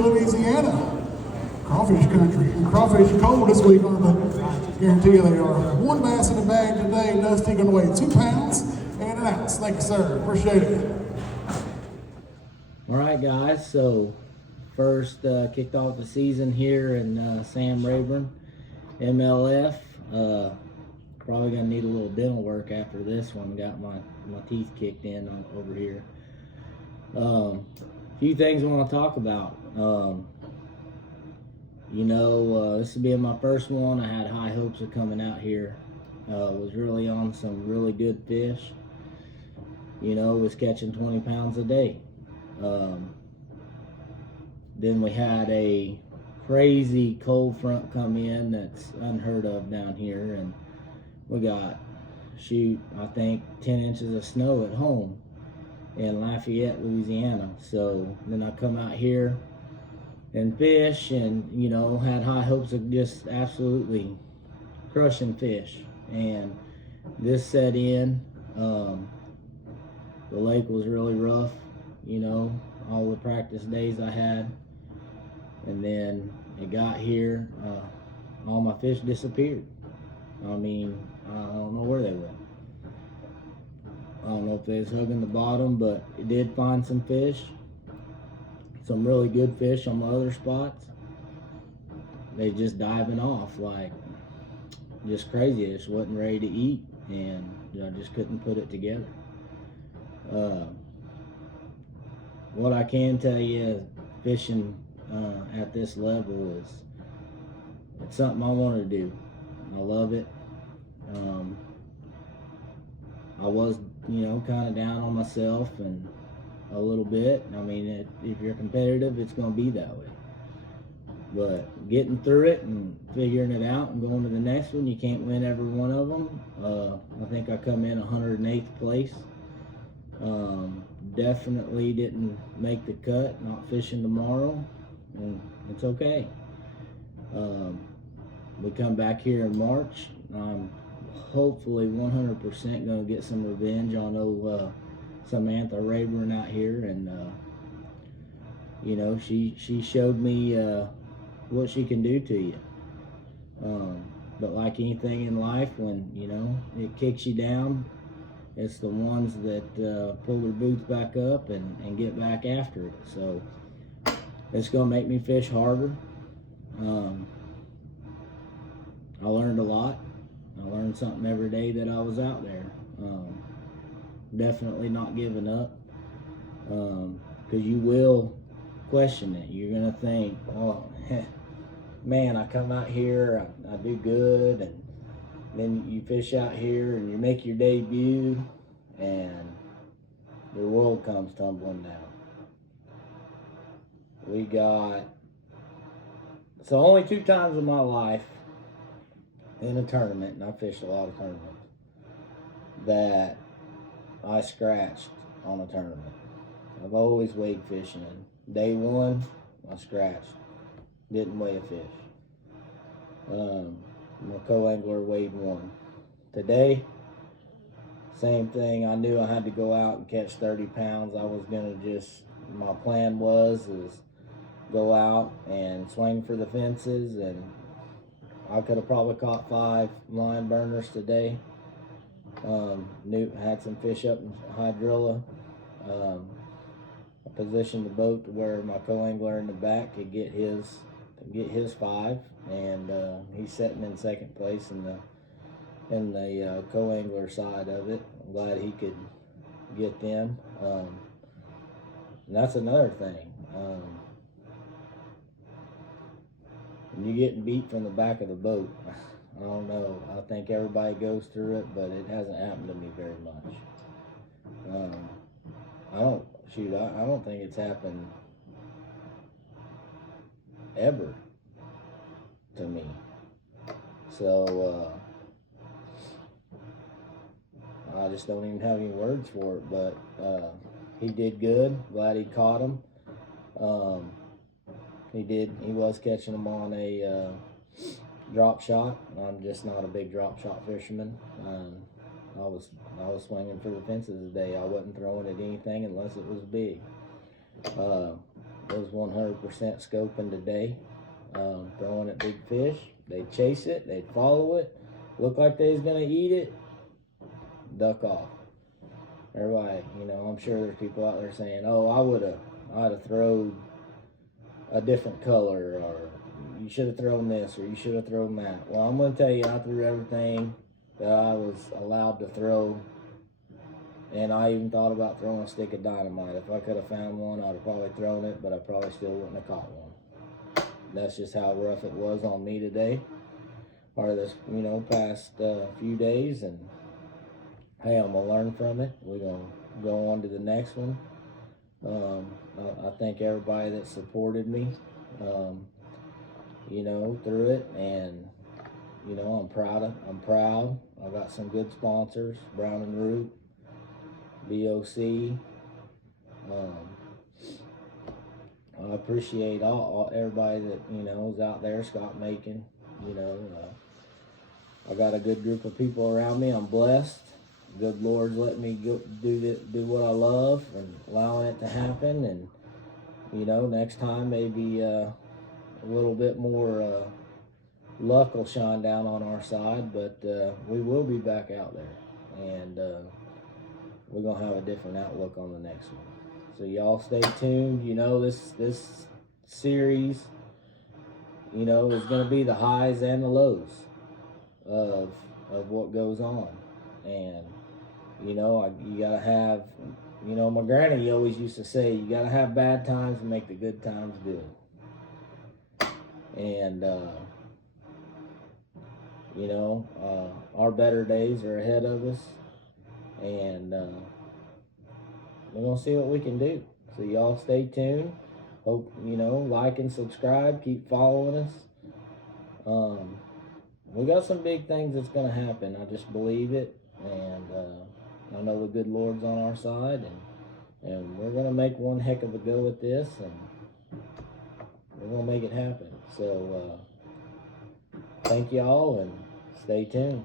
Louisiana. Crawfish country. And crawfish are cold this week, aren't they? Guarantee you they are. One bass in the bag today. Dusty going to weigh 2 pounds and an ounce. Thank you, sir. Appreciate it. All right, guys. So first kicked off the season here in Sam Rayburn, MLF. Probably gonna need a little dental work after this one. Got my teeth kicked in over here. A few things I want to talk about. This will be my first one. I had high hopes of coming out here. Was really on some really good fish. Was catching 20 pounds a day. Then we had a crazy cold front come in that's unheard of down here, and we got, I think 10 inches of snow at home in Lafayette, Louisiana. So then I come out here and fish, and had high hopes of just absolutely crushing fish, and this set in. The lake was really rough, all the practice days I had, and then it got here, all my fish disappeared. I don't know where they went. I don't know if they was hugging the bottom, but it did find some fish, some really good fish on my other spots. They just diving off like just crazy. I just wasn't ready to eat, and I just couldn't put it together. What I can tell you is fishing at this level it's something I want to do. I love it. I was, kind of down on myself and a little bit. If you're competitive, it's going to be that way. But getting through it and figuring it out and going to the next one, you can't win every one of them. I think I come in 108th place. Definitely didn't make the cut, not fishing tomorrow, and it's okay. We come back here in March. I'm hopefully 100% going to get some revenge on Samantha Rayburn out here, and she showed me what she can do to you. But like anything in life, when it kicks you down, it's the ones that pull their boots back up and get back after it. So it's going to make me fish harder. I learned a lot. I learned something every day that I was out there. Definitely not giving up, because you will question it. You're going to think, oh, man, I come out here, I do good, and then you fish out here and you make your debut and your world comes tumbling down. So only 2 times in my life in a tournament, and I fished a lot of tournaments, that I scratched on a tournament. I've always weighed fish in. Day 1, I scratched. Didn't weigh a fish. My co-angler weighed 1. Today, same thing. I knew I had to go out and catch 30 pounds. I was gonna my plan was go out and swing for the fences, and I could have probably caught 5 line burners today. Had some fish up in hydrilla. I positioned the boat to where my co-angler in the back could get his 5, and he's sitting in second place in the co-angler side of it. I'm glad he could get them. And that's another thing. When you're getting beat from the back of the boat, I don't know. I think everybody goes through it, but it hasn't happened to me very much. I don't think it's happened ever to me. So I just don't even have any words for it. But he did good. Glad he caught him. He was catching them on a drop shot. I'm just not a big drop shot fisherman. I was swinging for the fences today. I wasn't throwing at anything unless it was big. It was 100% scoping today. Throwing at big fish. They'd chase it. They'd follow it. Look like they was gonna eat it. Duck off. Everybody, I'm sure there's people out there saying, "Oh, I'd have thrown a different color, or you should have thrown this, or you should have thrown that." Well, I'm going to tell you, I threw everything that I was allowed to throw, and I even thought about throwing a stick of dynamite. If I could have found one, I'd have probably thrown it, but I probably still wouldn't have caught one. That's just how rough it was on me today, or this, past few days, and hey, I'm going to learn from it. We're going to go on to the next one. I thank everybody that supported me, through it, and I'm proud. I got some good sponsors: Brown and Root, BOC. I appreciate all everybody that is out there. Scott Macon, I got a good group of people around me. I'm blessed. Good Lord's let me go do what I love and allowing it to happen, and next time maybe a little bit more luck will shine down on our side, but we will be back out there, and we're gonna have a different outlook on the next one. So y'all stay tuned. This series is gonna be the highs and the lows of what goes on, and you gotta have, my granny always used to say, you gotta have bad times to make the good times good. And, our better days are ahead of us, and we're gonna see what we can do. So y'all stay tuned. Hope, like and subscribe, keep following us. We got some big things that's gonna happen. I just believe it, and I know the good Lord's on our side, and we're going to make one heck of a go at this, and we're going to make it happen. So, thank y'all, and stay tuned.